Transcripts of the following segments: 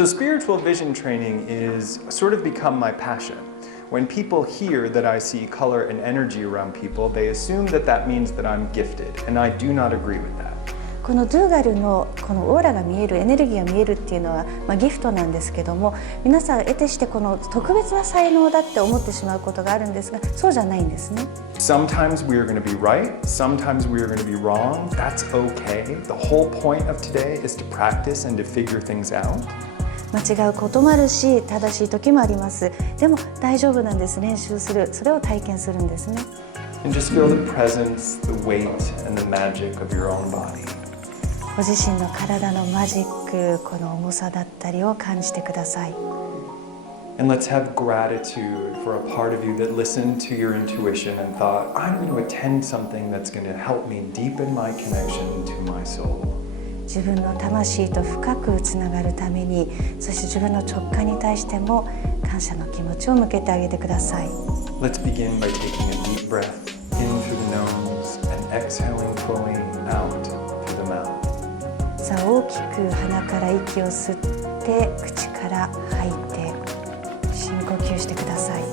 So spiritual vision training is sort of become my passion. When people hear that I see color and energy around people, they assume that that means that I'm gifted, and I do not agree with that. このドゥーガルのこのオーラが見える、エネルギーが見えるっていうのは、ギフトなんですけども、皆さん得てしてこの特別な才能だって思ってしまうことがあるんですが、そうじゃないんですね。Sometimes we are going to be right, sometimes we are going to be wrong. That's okay. The whole point of today is to practice and to figure things out. 間違うこともあるし、正しい時もあります。でも大丈夫なんです。練習する、それを体験するんですね。And just feel the presence, the weight, and the magic of your own body. ご自身の体のマジック、この重さだったりを感じてください。And let's have gratitude for a part of you that listened to your intuition and thought, I'm going to attend something that's going to help me deepen my connection to my soul. 自分の魂と深くつながるために、そして自分の直感に対しても感謝の気持ちを向けてあげてください。Let's begin by taking a deep breath in through the nose and exhaling fully out through the mouth. さあ、大きく鼻から息を吸って口から吐いて深呼吸してください。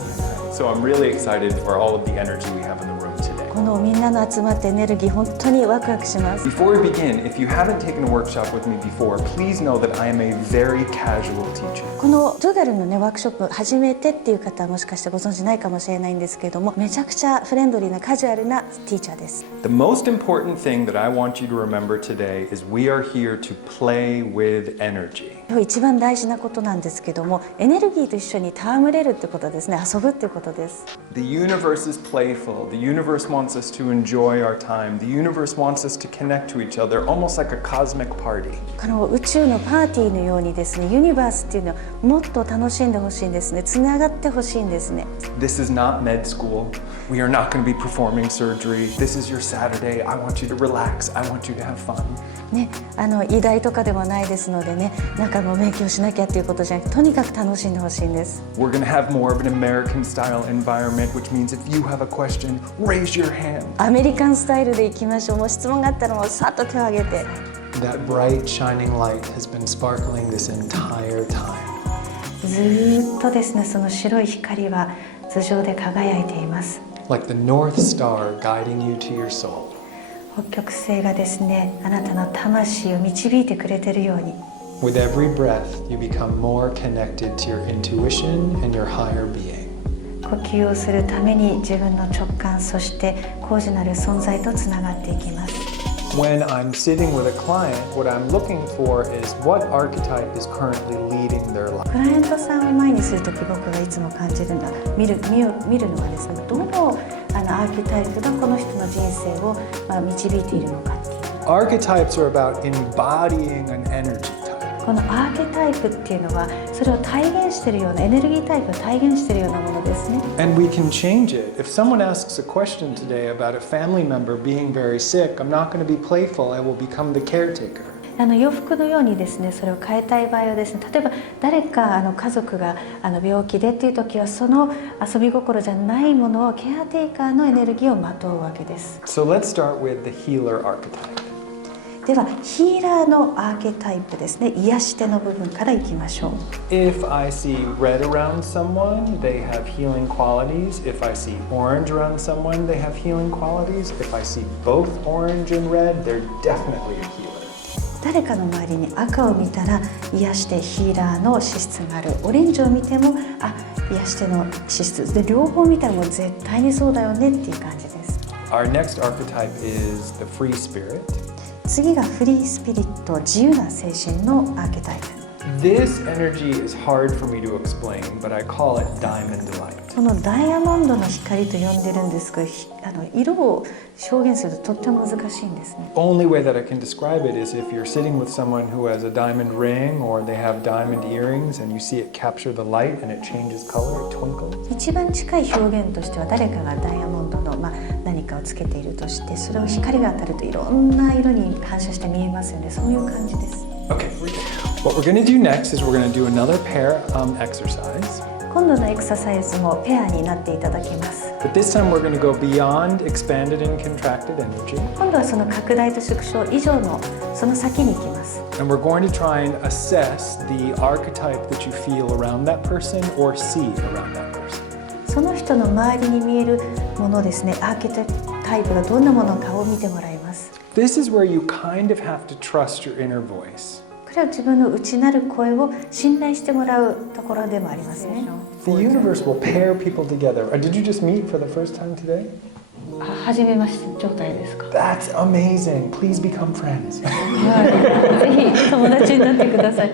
So I'm really excited for all of the energy we have in the room today. このみんなの集まったエネルギー、本当にワクワクします。 Before we begin, if you haven't taken a workshop with me before, please know that I am a very casual teacher. このドゥーガルのね、ワークショップ初めてっていう方はもしかしてご存知ないかもしれないんですけれども、めちゃくちゃフレンドリーなカジュアルなティーチャーです。 The most important thing that I want you to remember today is we are here to play with energy. 一番大事なことなんですけども、エネルギーと一緒に戯れるってことですね。遊ぶってことです。 The universe is playful. The universe wants us to enjoy our time. The universe wants us to connect to each other, almost like a cosmic party. この宇宙のパーティーのようにですね、ユニバースっていうのはもっと楽しんでほしいんですね。つながってほしいんですね。 This is not med school. We are not going to be performing surgery. This is your Saturday. I want you to relax. I want you to have fun. ね、医大とかでもないですのでね、なんかもう勉強しなきゃっていうことじゃなくて、とにかく楽しんでほしいんです。 We're going to have more of an American style environment, which means if you have a question, raise your hand. アメリカンスタイルでいきましょう。もう質問があったらもうさっと手を挙げて。 That bright shining light has been sparkling this entire time. ずーっとですね、その白い光は頭上で輝いています。 Like the North Star guiding you to your soul. 北極星がですね、あなたの魂を導いてくれているように。 With every breath, you become more connected to your intuition and your higher being. 呼吸をするために自分の直感、そして高次なる存在とつながっていきます。 When I'm sitting with a client, what I'm looking for is what archetype is currently leading their life. クライアントさんを前にするとき、僕がいつも感じるのは、見るのはですね、どのアーキタイプがこの人の人生を導いているのかっていう。 Archetypes are about embodying an energy type. このアーケタイプっていうのは、それを体現しているようなエネルギータイプを体現しているようなものですね。 And we can change it. If someone asks a question today about a family member being very sick, I'm not going to be playful. I will become the caretaker. 洋服のようにですね、それを変えたい場合はですね、例えば誰か家族が病気でっていう時は、その遊び心じゃないものをケアテイカーのエネルギーをまとうわけです。 So let's start with the healer archetype. ではヒーラーのアーケタイプですね、癒し手の部分からいきましょう。 If I see red around someone, they have healing qualities. If I see orange around someone, they have healing qualities. If I see both orange and red, they're definitely a healer. 誰かの周りに赤を見たら癒してヒーラーの資質がある。オレンジを見ても癒しての資質で、両方見たらもう絶対にそうだよねっていう感じです。 Our next archetype is the free spirit. 次がフリースピリット、自由な精神のアーケタイプ。 This energy is hard for me to explain, but I call it diamond light. このダイヤモンドの光と呼んでるんですが、色を表現するととっても難しいんですね。 Only way that I can describe it is if you're sitting with someone who has a diamond ring or they have diamond earrings and you see it capture the light and it changes color, it twinkles. 一番近い表現としては、誰かがダイヤモンドの、何かをつけているとして、それを光が当たるといろんな色に反射して見えますよね。そういう感じです。 Okay, what we're going to do next is we're going to do another pair exercise. 今度のエクササイズもペアになっていただきます。 But this time we're going to go beyond expanded and contracted energy. 今度はその拡大と縮小以上のその先に行きます。 And we're going to try and assess the archetype that you feel around that person or see around that person. その人の周りに見えるものですね、アーケタイプがどんなものかを見てもらいます。 This is where you kind of have to trust your inner voice. これは自分の内なる声を信頼してもらうところでもありますね。 The universe will pair people together. Did you just meet for the first time today? 初めまして状態ですか。 That's amazing. Please become friends. ぜひ友達になってください。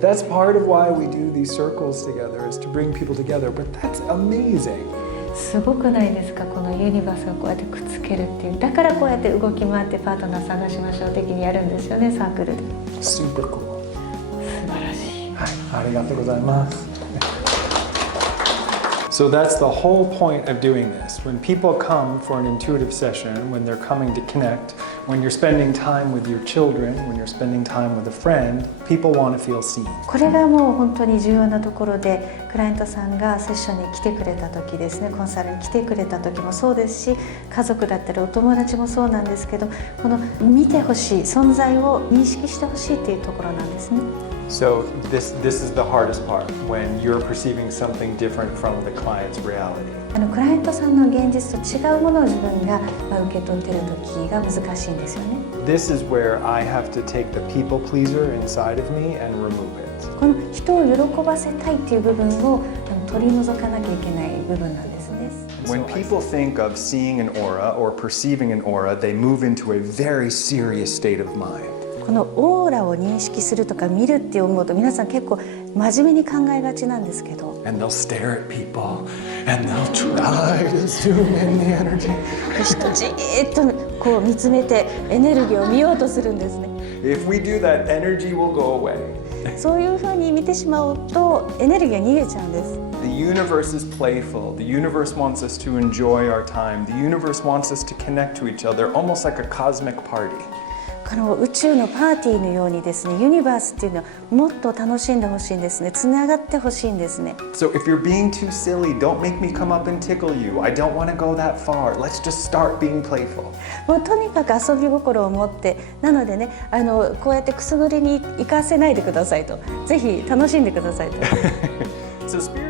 That's part of why we do these circles together, is to bring people together. But that's amazing. すごくないですか、このユニバースがこうやってくっつけるっていう。だからこうやって動き回ってパートナー探しましょう的にやるんですよね、サークルで。 Super cool. 素晴らしい。はい、ありがとうございます。So that's the whole point of doing this. When people come for an intuitive session, when they're coming to connect, when you're spending time with your children, when you're spending time with a friend, people want to feel seen. これがもう本当に重要なところで、クライアントさんがセッションに来てくれた時ですね、コンサルに来てくれた時もそうですし、家族だったりお友達もそうなんですけど、この見てほしい、存在を認識してほしいっていうところなんですね。So this is the hardest part, when you're perceiving something different from the client's reality. クライアントさんの現実と違うものを自分が受け取っている時が難しいんですよね。This is where I have to take the people pleaser inside of me and remove it. この人を喜ばせたいっていう部分を取り除かなきゃいけない部分なんですね。When people think of seeing an aura or perceiving an aura, they move into a very serious state of mind. このオーラを認識するとか見るって思うと、皆さん結構真面目に考えがちなんですけど、 And they'll stare at people and they'll try to zoom in the energy. 人じーっとこう見つめてエネルギーを見ようとするんですね。 If we do that, energy will go away. そういうふうに見てしまうとエネルギーが逃げちゃうんです。 The universe is playful. The universe wants us to enjoy our time. The universe wants us to connect to each other, almost like a cosmic party. この宇宙のパーティーのようにですね、ユニバースっていうのはもっと楽しんでほしいんですね。つながってほしいんですね。 So if you're being too silly, don't make me come up and tickle you. I don't want to go that far. Let's just start being playful. もうとにかく遊び心を持って、なのでね、こうやってくすぐりに行かせないでくださいと、ぜひ楽しんでくださいと。So spirit